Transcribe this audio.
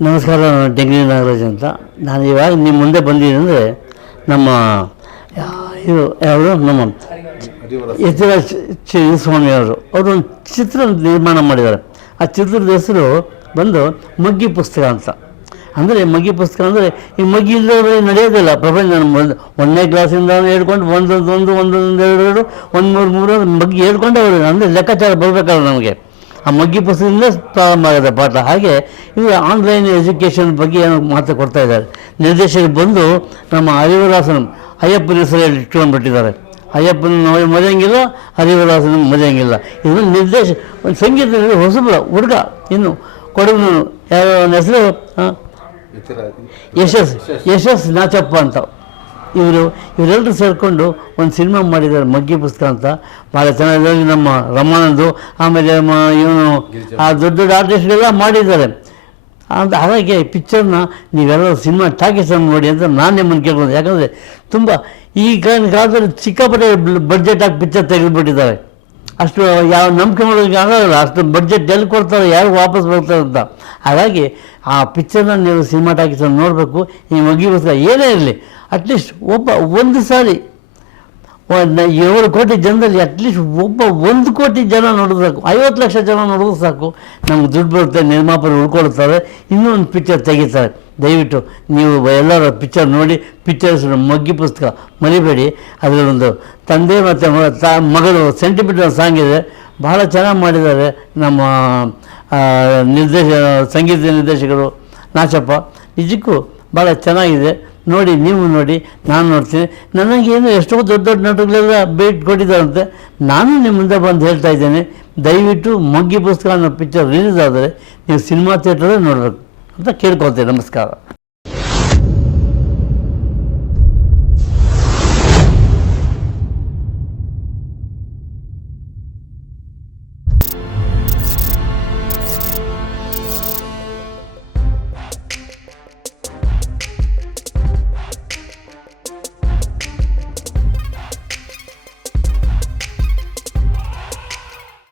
ನಮಸ್ಕಾರ, ನಾನು ಡೆಂಗ್ರಿ ನಾಗರಾಜ್ ಅಂತ. ನಾನು ಇವಾಗ ನಿಮ್ಮ ಮುಂದೆ ಬಂದಿದ್ದೀನಿ ಅಂದರೆ ನಮ್ಮ ಇದು ಯಾರು ನಮ್ಮ ಯತಿರಾಜ್ ಸ್ವಾಮಿಯವರು ಒಂದು ಚಿತ್ರ ನಿರ್ಮಾಣ ಮಾಡಿದ್ದಾರೆ. ಆ ಚಿತ್ರದ ಹೆಸರು ಬಂದು ಮಗ್ಗಿ ಪುಸ್ತಕ ಅಂತ. ಅಂದರೆ ಮಗ್ಗಿ ಪುಸ್ತಕ ಅಂದರೆ ಈ ಮಗ್ಗಿ ಇಲ್ಲದೆ ನಡೆಯೋದಿಲ್ಲ ಪ್ರಪಂಚ. ಒಂದನೇ ಕ್ಲಾಸಿಂದ ಹೇಳ್ಕೊಂಡು ಒಂದೊಂದು ಎರಡು ಮೂರು ಮಗ್ಗಿ ಹೇಳ್ಕೊಂಡು ಅವರು ಅಂದರೆ ಲೆಕ್ಕಾಚಾರ ಬರಬೇಕಲ್ಲ ನಮಗೆ. ಆ ಮಗ್ಗಿ ಪುಸ್ತಕದಿಂದ ಪ್ರಾರಂಭ ಆಗುತ್ತೆ ಪಾಠ. ಹಾಗೆ ಇವರು ಆನ್ಲೈನ್ ಎಜುಕೇಷನ್ ಬಗ್ಗೆ ಏನೋ ಮಾತು ಕೊಡ್ತಾ ಇದ್ದಾರೆ. ನಿರ್ದೇಶಕರು ಬಂದು ನಮ್ಮ ಹರಿವರಾಸನ ಅಯ್ಯಪ್ಪನ ಹೆಸರು ಇಟ್ಕೊಂಡ್ಬಿಟ್ಟಿದ್ದಾರೆ. ಅಯ್ಯಪ್ಪನ ಮರೆಯಂಗಿಲ್ಲ, ಹರಿವರಾಸನ ಮರೆಯಂಗಿಲ್ಲ. ಇದು ಒಂದು ಸಂಗೀತದಲ್ಲಿ ಹೊಸಬ ಹುಡುಗ, ಇನ್ನು ಕೊಡಗು ಯಾರೋ ಅವನ ಹೆಸರು ಯಶಸ್ ನಾಚಪ್ಪ ಅಂತ. ಇವರೆಲ್ಲರೂ ಸೇರಿಕೊಂಡು ಒಂದು ಸಿನಿಮಾ ಮಾಡಿದ್ದಾರೆ ಮಗ್ಗಿ ಪುಸ್ತಕ ಅಂತ. ಭಾಳ ಚೆನ್ನಾಗಿ ನಮ್ಮ ರಮಾನಂದು, ಆಮೇಲೆ ಇವನು ಆ ದೊಡ್ಡ ದೊಡ್ಡ ಆರ್ಟಿಸ್ಟ್ಗಳೆಲ್ಲ ಮಾಡಿದ್ದಾರೆ ಅಂತ. ಹಾಗಾಗಿ ಪಿಕ್ಚರ್ನ ನೀವೆಲ್ಲರೂ ಸಿನಿಮಾ ಟಾಕೀಸನ್ನು ನೋಡಿ ಅಂತ ನಾನು ನಿಮ್ಮನ್ನು ಕೇಳ್ಬೋದು. ಯಾಕಂದರೆ ತುಂಬ ಈ ಕಾಲದಲ್ಲಿ ಸಿಕ್ಕಾಪಟ್ಟೆ ಬಡ್ಜೆಟ್ ಹಾಕಿ ಪಿಕ್ಚರ್ ತೆಗೆದುಬಿಟ್ಟಿದ್ದಾರೆ. ಅಷ್ಟು ಯಾವ ನಂಬಿಕೆ ಮಾಡೋದಕ್ಕೆ ಆಗೋಲ್ಲ. ಅಷ್ಟು ಬಡ್ಜೆಟ್ ಎಲ್ಲಿ ಕೊಡ್ತಾರೆ, ಯಾರು ವಾಪಸ್ ಬರ್ತಾರೆ ಅಂತ. ಹಾಗಾಗಿ ಆ ಪಿಕ್ಚರ್ನ ನೀವು ಸಿನಿಮಾ ಟಾಕೀಸನ್ನು ನೋಡಬೇಕು. ಈ ಮಗ್ಗಿ ಪುಸ್ತಕ ಏನೇ ಇರಲಿ, ಅಟ್ಲೀಸ್ಟ್ ಒಂದು ಸಾರಿ 7 ಕೋಟಿ ಜನದಲ್ಲಿ ಅಟ್ಲೀಸ್ಟ್ 1 ಕೋಟಿ ಜನ ನೋಡಿದ್ರೆ ಸಾಕು, 50 ಲಕ್ಷ ಜನ ನೋಡಿದ್ರೆ ಸಾಕು, ನಮ್ಗೆ ದುಡ್ಡು ಬರುತ್ತೆ, ನಿರ್ಮಾಪಕರು ಉಳ್ಕೊಳ್ತಾರೆ, ಇನ್ನೊಂದು ಪಿಕ್ಚರ್ ತೆಗಿತಾರೆ. ದಯವಿಟ್ಟು ನೀವು ಎಲ್ಲರ ಪಿಕ್ಚರ್ ನೋಡಿ. ಪಿಕ್ಚರ್ಸ್ ಮಗ್ಗಿ ಪುಸ್ತಕ ಮರಿಬೇಡಿ. ಅದರಲ್ಲೊಂದು ತಂದೆ ಮತ್ತು ಮಗಳು ಸೆಂಟಿಮೆಂಟಲ್ ಸಾಂಗ್ ಇದೆ, ಬಹಳ ಚೆನ್ನಾಗಿ ಮಾಡಿದ್ದಾರೆ ನಮ್ಮ ಸಂಗೀತ ನಿರ್ದೇಶಕರು ನಾಚಪ್ಪ. ನಿಜಕ್ಕೂ ಭಾಳ ಚೆನ್ನಾಗಿದೆ. ನೋಡಿ, ನೀವು ನೋಡಿ, ನಾನು ನೋಡ್ತೀನಿ. ನನಗೇನು ಎಷ್ಟೋ ದೊಡ್ಡ ದೊಡ್ಡ ನಟಗಳೆಲ್ಲ ಭೇಟಿ ಕೊಟ್ಟಿದ್ದಾರಂತೆ. ನಾನು ನಿಮ್ಮ ಮುಂದೆ ಬಂದು ಹೇಳ್ತಾ ಇದ್ದೇನೆ, ದಯವಿಟ್ಟು ಮಗ್ಗಿ ಪುಸ್ತಕ ಅನ್ನೋ ಪಿಕ್ಚರ್ ರಿಲೀಸ್ ಆದರೆ ನೀವು ಸಿನಿಮಾ ಥಿಯೇಟ್ರಲ್ಲೇ ನೋಡಬೇಕು ಅಂತ ಕೇಳ್ಕೊಳ್ತೇನೆ. ನಮಸ್ಕಾರ.